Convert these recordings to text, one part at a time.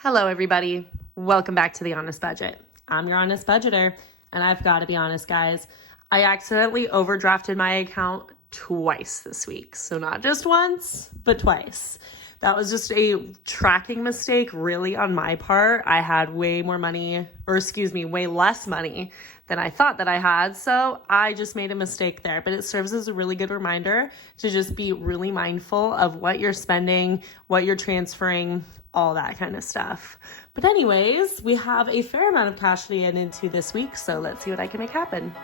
Hello, everybody. Welcome back to The Honest Budget. I'm your honest budgeter, and I've got to be honest, guys. I accidentally overdrafted my account twice this week. So not just once, but twice. That was just a tracking mistake, really, on my part. I had way less money than I thought that I had. So I just made a mistake there. But it serves as a really good reminder to just be really mindful of what you're spending, what you're transferring, all that kind of stuff. But anyways, we have a fair amount of cash to get into this week. So let's see what I can make happen.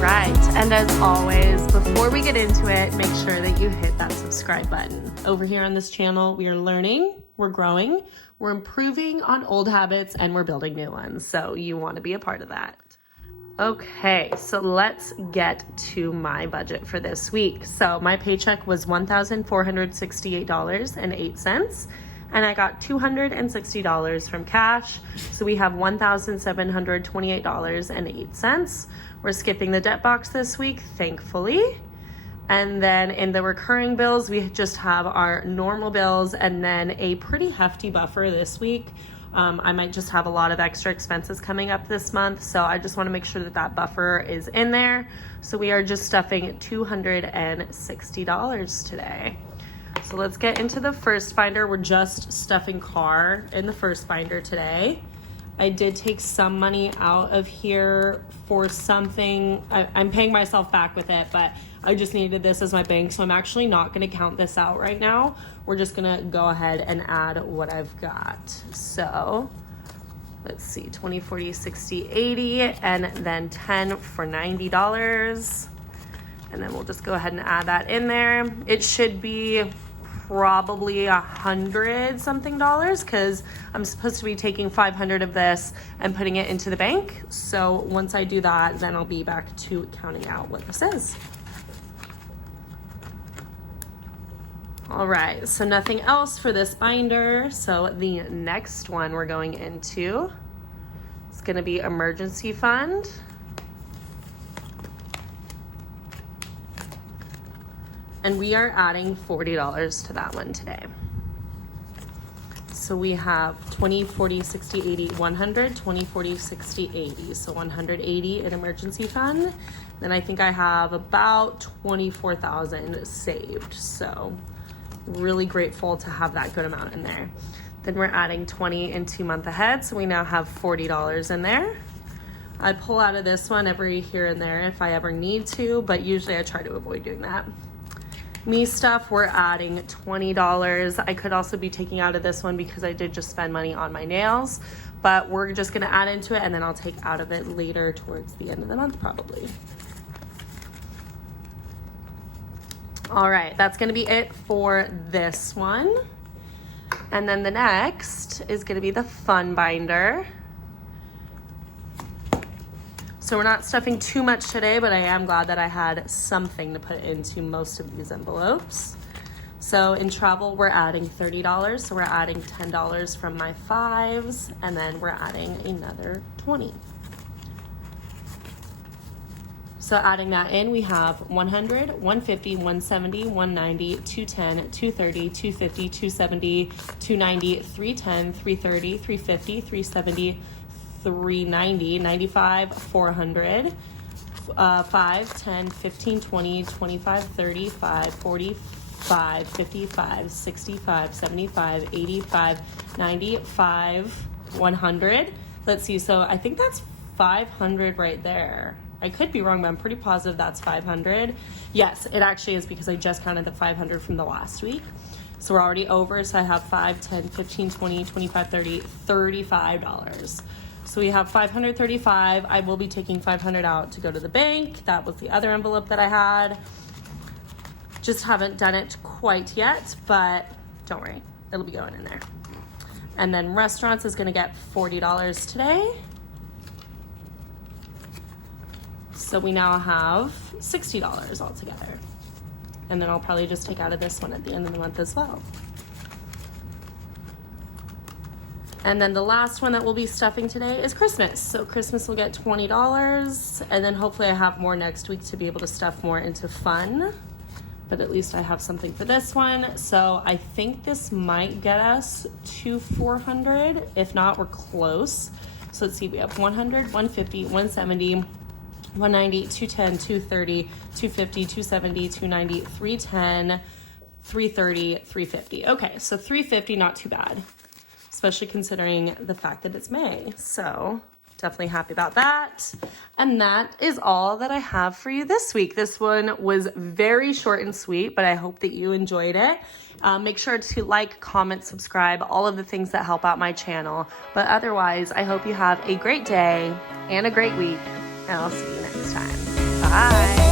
Right, and as always, before we get into it, make sure that you hit that subscribe button. Over here on this channel, we are learning, we're growing, we're improving on old habits, and we're building new ones. So you want to be a part of that. Okay, so let's get to my budget for this week. So my paycheck was $1,468.08. And I got $260 from cash. So we have $1,728.08. We're skipping the debt box this week, thankfully. And then in the recurring bills, we just have our normal bills and then a pretty hefty buffer this week. I might just have a lot of extra expenses coming up this month. So I just want to make sure that that buffer is in there. So we are just stuffing $260 today. So let's get into the first binder. We're just stuffing car in the first binder today. I did take some money out of here for something. I'm paying myself back with it, but I just needed this as my bank. So I'm actually not going to count this out right now. We're just going to go ahead and add what I've got. So let's see, 20, 40, 60, 80, and then 10 for $90. And then we'll just go ahead and add that in there. It should be probably $100 something because I'm supposed to be taking 500 of this and putting it into the bank. So once I do that, then I'll be back to counting out what this is. All right, so nothing else for this binder. So the next one we're going into is going to be emergency fund. And we are adding $40 to that one today. So we have 20, 40, 60, 80, 100, 20, 40, 60, 80. So 180 in emergency fund. Then I think I have about 24,000 saved. So really grateful to have that good amount in there. Then we're adding 20 in 2 month ahead. So we now have $40 in there. I pull out of this one every here and there if I ever need to, but usually I try to avoid doing that. Me stuff, we're adding $20. I could also be taking out of this one because I did just spend money on my nails, but we're just gonna add into it and then I'll take out of it later towards the end of the month probably. All right, that's gonna be it for this one. And then the next is gonna be the fun binder. So we're not stuffing too much today, but I am glad that I had something to put into most of these envelopes. So in travel, we're adding $30. So we're adding $10 from my fives, and then we're adding another 20. So adding that in, we have 100, 150, 170, 190, 210, 230, 250, 270, 290, 310, 330, 350, 370, 390, 95, 400, 5, 10, 15, 20, 25, 35, 45, 55, 65, 75, 85, 95, 100. Let's see, so I think that's 500 right there. I could be wrong, but I'm pretty positive that's 500. Yes, it actually is because I just counted the 500 from the last week. So we're already over, so I have 5, 10, 15, 20, 25, 30, $35. So we have 535. I will be taking 500 out to go to the bank. That was the other envelope that I had. Just haven't done it quite yet, but don't worry, it'll be going in there. And then restaurants is gonna get $40 today. So we now have $60 altogether. And then I'll probably just take out of this one at the end of the month as well. And then the last one that we'll be stuffing today is Christmas. So Christmas will get $20, and then hopefully I have more next week to be able to stuff more into fun. But at least I have something for this one. So I think this might get us to 400. If not, we're close. So let's see, we have 100, 150, 170, 190, 210, 230, 250, 270, 290, 310, 330, 350. Okay, so 350, not too bad, especially considering the fact that it's May. So definitely happy about that. And that is all that I have for you this week. This one was very short and sweet, but I hope that you enjoyed it. Make sure to like, comment, subscribe, all of the things that help out my channel. But otherwise, I hope you have a great day and a great week, and I'll see you next time. Bye.